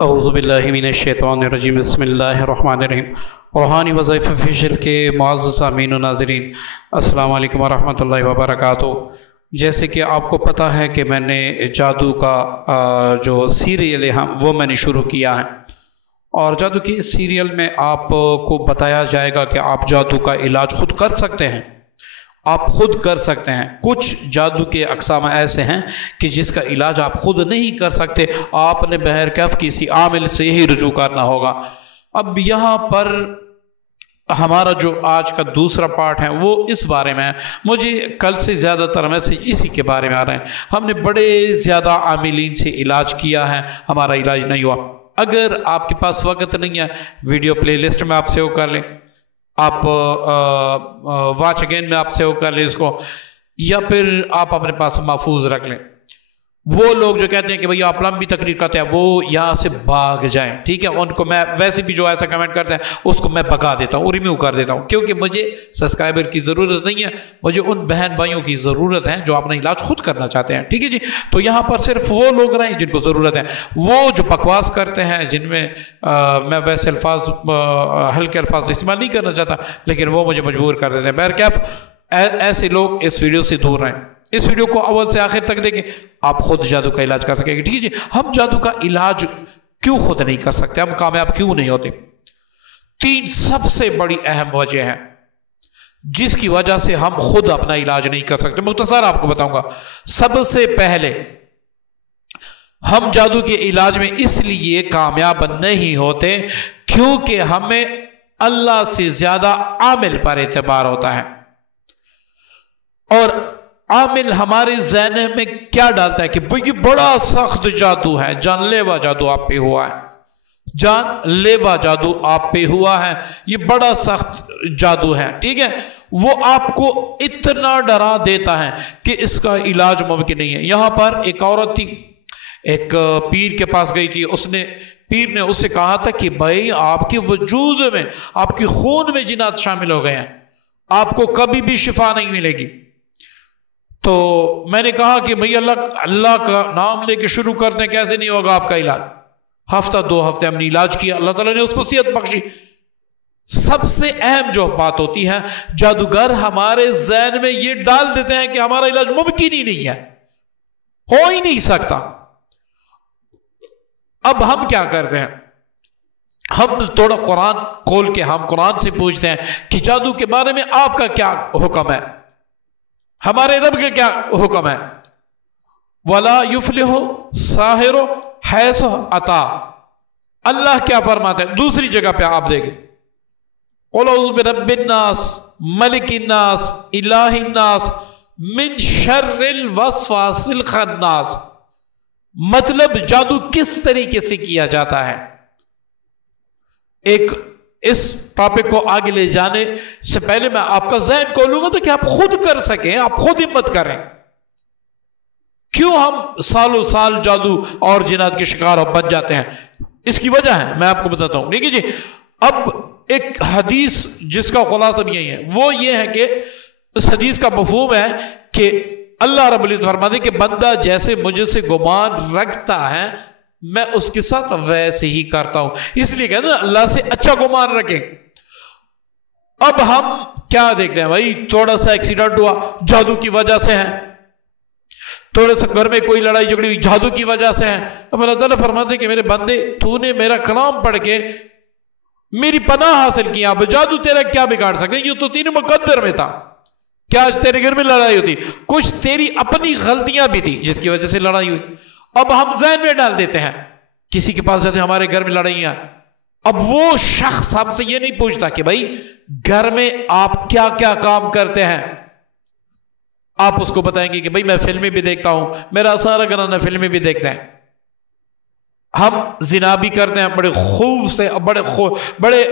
اعوذ باللہ من الشیطان الرجیم بسم اللہ الرحمن الرحیم۔ روحانی وظائف فیشل کے معزز سامعین و ناظرین، السلام علیکم ورحمۃ اللہ وبرکاتہ۔ جیسے کہ آپ کو پتہ ہے کہ میں نے جادو کا جو سیریل ہے وہ میں نے شروع کیا ہے، اور جادو کی اس سیریل میں آپ کو بتایا جائے گا کہ آپ جادو کا علاج خود کر سکتے ہیں، آپ خود کر سکتے ہیں۔ کچھ جادو کے اقسام ایسے ہیں کہ جس کا علاج آپ خود نہیں کر سکتے، آپ نے بہرکیف کسی عامل سے ہی رجوع کرنا ہوگا۔ اب یہاں پر ہمارا جو آج کا دوسرا پارٹ ہے وہ اس بارے میں ہے۔ مجھے کل سے زیادہ تر میسج اسی کے بارے میں آ رہے ہیں۔ ہم نے بڑے زیادہ عاملین سے علاج کیا ہے، ہمارا علاج نہیں ہوا۔ اگر آپ کے پاس وقت نہیں ہے، ویڈیو پلے لسٹ میں آپ سیو کر لیں، آپ واچ اگین میں آپ سیو کر لیں اس کو، یا پھر آپ اپنے پاس محفوظ رکھ لیں۔ وہ لوگ جو کہتے ہیں کہ بھئی آپ لمبی تقریر کرتے ہیں، وہ یہاں سے بھاگ جائیں، ٹھیک ہے؟ ان کو میں ویسے بھی جو ایسا کمنٹ کرتے ہیں اس کو میں بھگا دیتا ہوں، ریموو کر دیتا ہوں، کیونکہ مجھے سبسکرائبر کی ضرورت نہیں ہے، مجھے ان بہن بھائیوں کی ضرورت ہے جو اپنا علاج خود کرنا چاہتے ہیں، ٹھیک ہے جی؟ تو یہاں پر صرف وہ لوگ رہیں جن کو ضرورت ہے۔ وہ جو بکواس کرتے ہیں، جن میں میں ویسے الفاظ ہلکے الفاظ استعمال نہیں کرنا چاہتا، لیکن وہ مجھے مجبور کر دیتے ہیں۔ بہرکیف ایسے لوگ اس ویڈیو سے دور رہیں۔ اس ویڈیو کو اول سے آخر تک دیکھیں، آپ خود جادو کا علاج کر سکیں گے، ٹھیک ہے جی؟ ہم جادو کا علاج کیوں خود نہیں کر سکتے، ہم کامیاب کیوں نہیں ہوتے؟ 3 سب سے بڑی اہم وجہ ہیں جس کی وجہ سے ہم خود اپنا علاج نہیں کر سکتے۔ مختصر آپ کو بتاؤں گا۔ سب سے پہلے، ہم جادو کے علاج میں اس لیے کامیاب نہیں ہوتے کیونکہ ہمیں اللہ سے زیادہ عامل پر اعتبار ہوتا ہے، اور عامل ہمارے ذہن میں کیا ڈالتا ہے کہ یہ بڑا سخت جادو ہے، جان لیوا جادو آپ پہ ہوا ہے، جان لیوا جادو آپ پہ ہوا ہے، یہ بڑا سخت جادو ہے، ٹھیک ہے؟ وہ آپ کو اتنا ڈرا دیتا ہے کہ اس کا علاج ممکن نہیں ہے۔ یہاں پر ایک عورت تھی، ایک پیر کے پاس گئی تھی، پیر نے اس سے کہا تھا کہ بھائی آپ کے وجود میں، آپ کے خون میں جنات شامل ہو گئے ہیں، آپ کو کبھی بھی شفا نہیں ملے گی۔ تو میں نے کہا کہ بھئی اللہ کا نام لے کے شروع کرتے ہیں، کیسے نہیں ہوگا آپ کا علاج؟ ہفتہ 2 ہفتے ہم نے علاج کیا، اللہ تعالیٰ نے اس کو صحت بخشی۔ سب سے اہم جو بات ہوتی ہے، جادوگر ہمارے ذہن میں یہ ڈال دیتے ہیں کہ ہمارا علاج ممکن ہی نہیں ہے، ہو ہی نہیں سکتا۔ اب ہم کیا کرتے ہیں؟ ہم تھوڑا قرآن کھول کے ہم قرآن سے پوچھتے ہیں کہ جادو کے بارے میں آپ کا کیا حکم ہے، ہمارے رب کا کیا حکم ہے؟ وَلَا يُفْلِحُ السَّاحِرُ حَيْثُ أَتَىٰ۔ اللہ کیا فرماتے ہیں دوسری جگہ پہ؟ آپ دیکھیں، قُلْ أَعُوذُ بِرَبِّ النَّاسِ مَلِكِ النَّاسِ إِلَٰهِ النَّاسِ مِن شَرِّ الْوَسْوَاسِ الْخَنَّاسِ۔ مطلب جادو کس طریقے سے کیا جاتا ہے؟ اس ٹاپک کو آگے لے جانے سے پہلے میں آپ کا ذہن کھولوں گا تو کہ آپ خود کر سکیں، آپ خود ہمت کریں۔ کیوں ہم سالوں سال جادو اور جنات کے شکار بن جاتے ہیں؟ اس کی وجہ ہے، میں آپ کو بتاتا ہوں، دیکھیے جی۔ اب ایک حدیث جس کا خلاصہ بھی یہی ہے، وہ یہ ہے کہ اس حدیث کا مفہوم ہے کہ اللہ رب العزت فرماتے ہیں کہ بندہ جیسے مجھ سے گمان رکھتا ہے میں اس کے ساتھ ویسے ہی کرتا ہوں، اس لیے کہتے ہیں اللہ سے اچھا گمان رکھیں۔ اب ہم کیا دیکھتے ہیں؟ بھائی تھوڑا سا ایکسیڈنٹ ہوا، جادو کی وجہ سے ہے، تھوڑا سا گھر میں کوئی لڑائی جھگڑی ہوئی، جادو کی وجہ سے ہے۔ اب اللہ تعالیٰ فرماتے ہیں کہ میرے بندے، تو نے میرا کلام پڑھ کے میری پناہ حاصل کی، اب جادو تیرا کیا بگاڑ سکتے؟ یہ تو تیرے مقدر میں تھا، کیا آج تیرے گھر میں لڑائی ہوتی؟ کچھ تیری اپنی غلطیاں بھی تھی جس کی وجہ سے لڑائی ہوئی۔ اب ہم ذہن میں ڈال دیتے ہیں، کسی کے پاس جاتے ہیں ہمارے گھر میں لڑائیاں، اب وہ شخص ہم سے یہ نہیں پوچھتا کہ بھائی گھر میں آپ کیا کیا کام کرتے ہیں۔ آپ اس کو بتائیں گے کہ بھائی میں فلمیں بھی دیکھتا ہوں، میرا سارا گھرانہ فلمیں بھی دیکھتے ہیں، ہم زنا بھی کرتے ہیں، بڑے خوب سے بڑے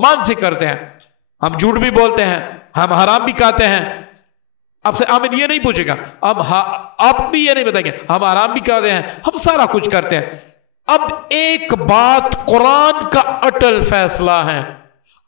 مان سے کرتے ہیں، ہم جھوٹ بھی بولتے ہیں، ہم حرام بھی کھاتے ہیں۔ آپ سے آمین یہ نہیں پوچھے گا، اب آپ بھی یہ نہیں بتائیں گے ہم آرام بھی کرتے ہیں، ہم سارا کچھ کرتے ہیں۔ اب ایک بات قرآن کا اٹل فیصلہ ہے،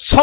100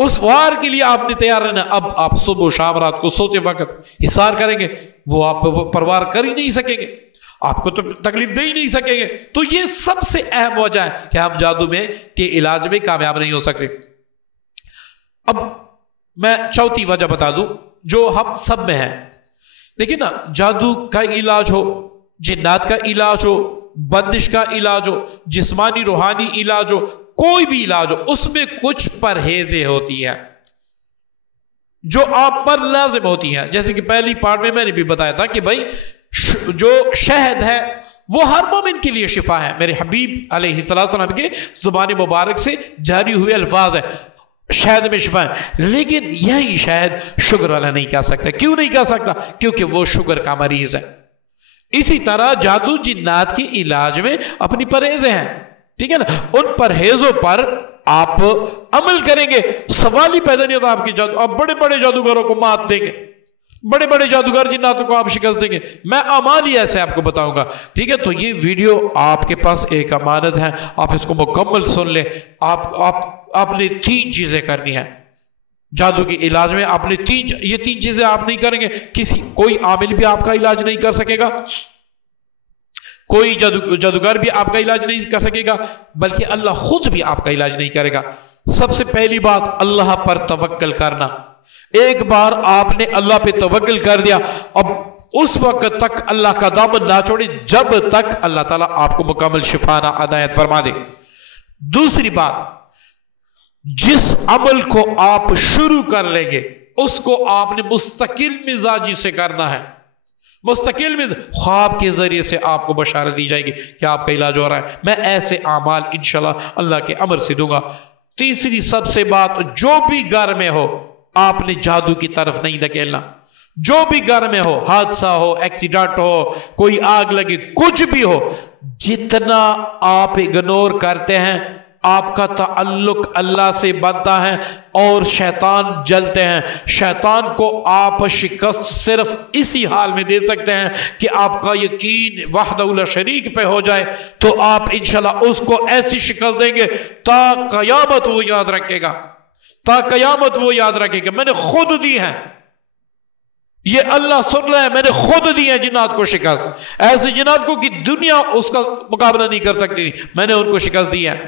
اس وار کے لیے آپ نے تیار رہنا. اب آپ صبح و شام رات کو سوتے وقت حصار کریں گے، وہ آپ پروار کر ہی نہیں سکیں گے، آپ کو تو تکلیف دے ہی نہیں سکیں گے. تو یہ سب سے اہم وجہ ہے کہ ہم جادو میں کے علاج میں کامیاب نہیں ہو سکتے. اب میں چوتھی وجہ بتا دوں جو ہم سب میں ہے. دیکھیں نا، جادو کا علاج ہو، جنات کا علاج ہو، بندش کا علاج ہو، جسمانی روحانی علاج ہو، کوئی بھی علاج ہو، اس میں کچھ پرہیزیں ہوتی ہیں جو آپ پر لازم ہوتی ہیں. جیسے کہ پہلی پارٹ میں نے بھی بتایا تھا کہ بھائی جو شہد ہے وہ ہر مومن کے لیے شفا ہے. میرے حبیب علیہ السلام کے زبان مبارک سے جاری ہوئے الفاظ ہے، شہد میں شفا ہے. لیکن یہی شہد شوگر والا نہیں کہہ سکتا. کیوں نہیں کہہ سکتا؟ کیونکہ وہ شوگر کا مریض ہے. اسی طرح جادو جنات کے علاج میں اپنی پرہیزیں ہیں، ٹھیک ہے نا. ان پرہیزوں پر آپ عمل کریں گے، سوال ہی پیدا نہیں ہوتا آپ کی جادو. آپ بڑے بڑے جادوگروں کو مات دیں گے، بڑے بڑے جادوگر جناتوں کو آپ شکست دیں گے. میں اعمال ہی ایسے آپ کو بتاؤں گا، ٹھیک ہے. تو یہ ویڈیو آپ کے پاس ایک امانت ہے، آپ اس کو مکمل سن لیں. آپ نے 3 چیزیں کرنی ہیں جادو کے علاج میں. آپ نے یہ 3 چیزیں آپ نہیں کریں گے، کوئی عامل بھی آپ کا علاج نہیں کر سکے گا، کوئی جادوگر بھی آپ کا علاج نہیں کر سکے گا، بلکہ اللہ خود بھی آپ کا علاج نہیں کرے گا. سب سے پہلی بات، اللہ پر توکل کرنا. ایک بار آپ نے اللہ پہ توکل کر دیا، اب اس وقت تک اللہ کا دامن نہ چھوڑے جب تک اللہ تعالیٰ آپ کو مکمل شفا نہ عنایت فرما دے. دوسری بات، جس عمل کو آپ شروع کر لیں گے اس کو آپ نے مستقل مزاجی سے کرنا ہے. مستقل خواب کے ذریعے سے آپ کو بشارت دی جائے گی کہ آپ کا علاج ہو رہا ہے. میں ایسے اعمال انشاءاللہ اللہ کے امر سے دوں گا. تیسری سب سے بات، جو بھی گھر میں ہو آپ نے جادو کی طرف نہیں دھکیلنا. جو بھی گھر میں ہو، حادثہ ہو، ایکسیڈنٹ ہو، کوئی آگ لگے، کچھ بھی ہو، جتنا آپ اگنور کرتے ہیں آپ کا تعلق اللہ سے بنتا ہے اور شیطان جلتے ہیں. شیطان کو آپ شکست صرف اسی حال میں دے سکتے ہیں کہ آپ کا یقین وحدہ لا شریک پہ ہو جائے، تو آپ انشاءاللہ اس کو ایسی شکست دیں گے تا قیامت وہ یاد رکھے گا. تا قیامت وہ یاد رکھے گا میں نے خود دی ہے، یہ اللہ سن رہا ہے، میں نے خود دی ہے جنات کو شکست. ایسے جنات کو کہ دنیا اس کا مقابلہ نہیں کر سکتی، میں نے ان کو شکست دی ہے.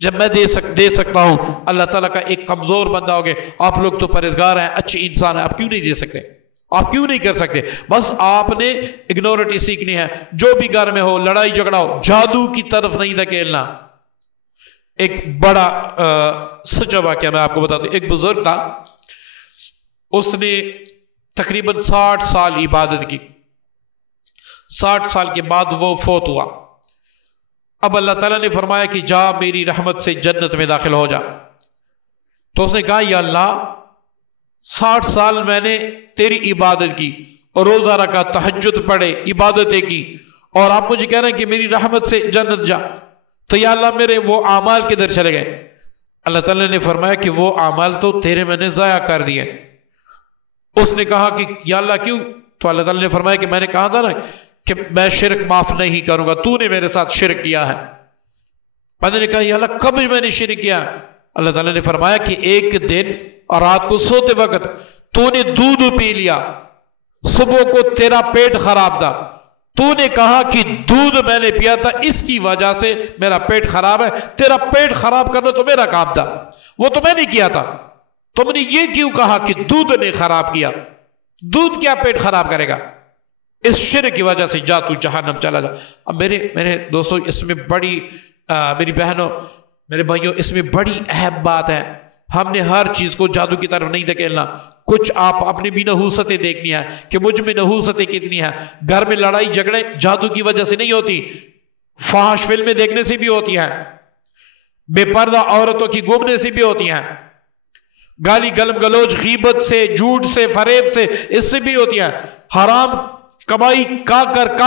جب میں دے سکتا ہوں، اللہ تعالیٰ کا ایک کمزور بندہ ہوگے. آپ لوگ تو پرہیزگار ہیں، اچھے انسان ہیں، آپ کیوں نہیں دے سکتے؟ آپ کیوں نہیں کر سکتے؟ بس آپ نے اگنورٹی سیکھنی ہے. جو بھی گھر میں ہو، لڑائی جھگڑا ہو، جادو کی طرف نہیں دھکیلنا. ایک بڑا سچا واقعہ میں آپ کو بتا دوں. ایک بزرگ تھا، اس نے تقریباً 60 سال عبادت کی. 60 سال کے بعد وہ فوت ہوا. اب اللہ تعالیٰ نے فرمایا کہ جا میری رحمت سے جنت میں داخل ہو جا. تو اس نے کہا یا اللہ 60 سال میں نے تیری عبادت کی اور روزہ رکھا، تہجد پڑھے، عبادتیں کی، اور آپ مجھے کہہ رہے ہیں کہ میری رحمت سے جنت جا، تو یا اللہ میرے وہ اعمال کدھر چلے گئے؟ اللہ تعالیٰ نے فرمایا کہ وہ اعمال تو تیرے میں نے ضائع کر دیے. اس نے کہا کہ یا اللہ کیوں؟ تو اللہ تعالیٰ نے فرمایا کہ میں نے کہا تھا نا کہ میں شرک معاف نہیں کروں گا، تو نے میرے ساتھ شرک کیا ہے. بندے نے کہا یا اللہ کب میں نے شرک کیا؟ اللہ تعالیٰ نے فرمایا کہ ایک دن اور رات کو سوتے وقت تو نے دودھ پی لیا، صبح کو تیرا پیٹ خراب تھا، تو نے کہا کہ دودھ میں نے پیا تھا اس کی وجہ سے میرا پیٹ خراب ہے. تیرا پیٹ خراب کرنا تو میرا کام تھا، وہ تو میں نے کیا تھا. تم نے یہ کیوں کہا کہ دودھ نے خراب کیا؟ دودھ کیا پیٹ خراب کرے گا؟ اس شرک کی وجہ سے جا تو جہنم چلا جا. اب میرے دوستوں، اس میں بڑی میری بہنوں، میرے بھائیوں، اس میں بڑی اہم بات ہے. ہم نے ہر چیز کو جادو کی طرف نہیں دھکیلنا. کچھ آپ اپنی بھی نحوستیں دیکھنی ہے کہ مجھ میں نحوستیں کتنی ہیں. گھر میں لڑائی جھگڑے جادو کی وجہ سے نہیں ہوتی، فحش فلمیں دیکھنے سے بھی ہوتی ہیں، بے پردہ عورتوں کی گھومنے سے بھی ہوتی ہیں، گالی گلم گلوچ غیبت سے، جھوٹ سے، فریب سے، اس سے بھی ہوتی ہیں، حرام کمائی کا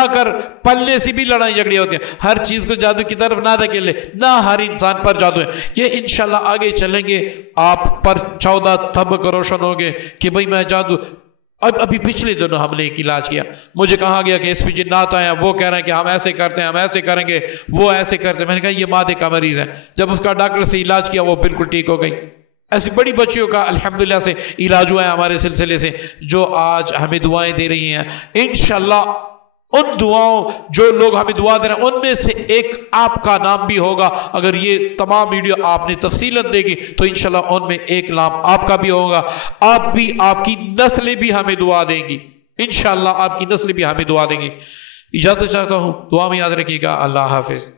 کر پلنے سے بھی لڑائی جھگڑی ہوتی ہیں. ہر چیز کو جادو کی طرف نہ دھکیلے، نہ ہر انسان پر جادو ہے. یہ انشاءاللہ آگے چلیں گے آپ پر 14 طبق روشن ہوں گے کہ بھئی میں جادو. ابھی پچھلے دنوں ہم نے ایک علاج کیا، مجھے کہا گیا کہ اس پہ جنات آئے ہیں، وہ کہہ رہے ہیں کہ ہم ایسے کرتے ہیں، ہم ایسے کریں گے، وہ ایسے کرتے ہیں. میں نے کہا یہ مادے کا مریض ہے. جب اس کا ڈاکٹر سے علاج کیا وہ بالکل ٹھیک ہو گئی. ایسی بڑی بچیوں کا الحمدللہ سے علاج ہوا ہے ہمارے سلسلے سے، جو آج ہمیں دعائیں دے رہی ہیں۔ انشاءاللہ ان دعاؤں، جو لوگ ہمیں دعا دے رہے ہیں، ان میں سے ایک آپ کا نام بھی ہوگا۔ اگر یہ تمام ویڈیو آپ نے تفصیلاً دیکھی تو انشاءاللہ ان میں ایک نام آپ کا بھی ہوگا۔ آپ بھی، آپ کی نسلیں بھی ہمیں دعا دیں گی انشاءاللہ، آپ کی نسلیں بھی ہمیں دعا دیں گی۔ اجازت چاہتا ہوں، دعا میں یاد رکھیے گا۔ اللہ حافظ۔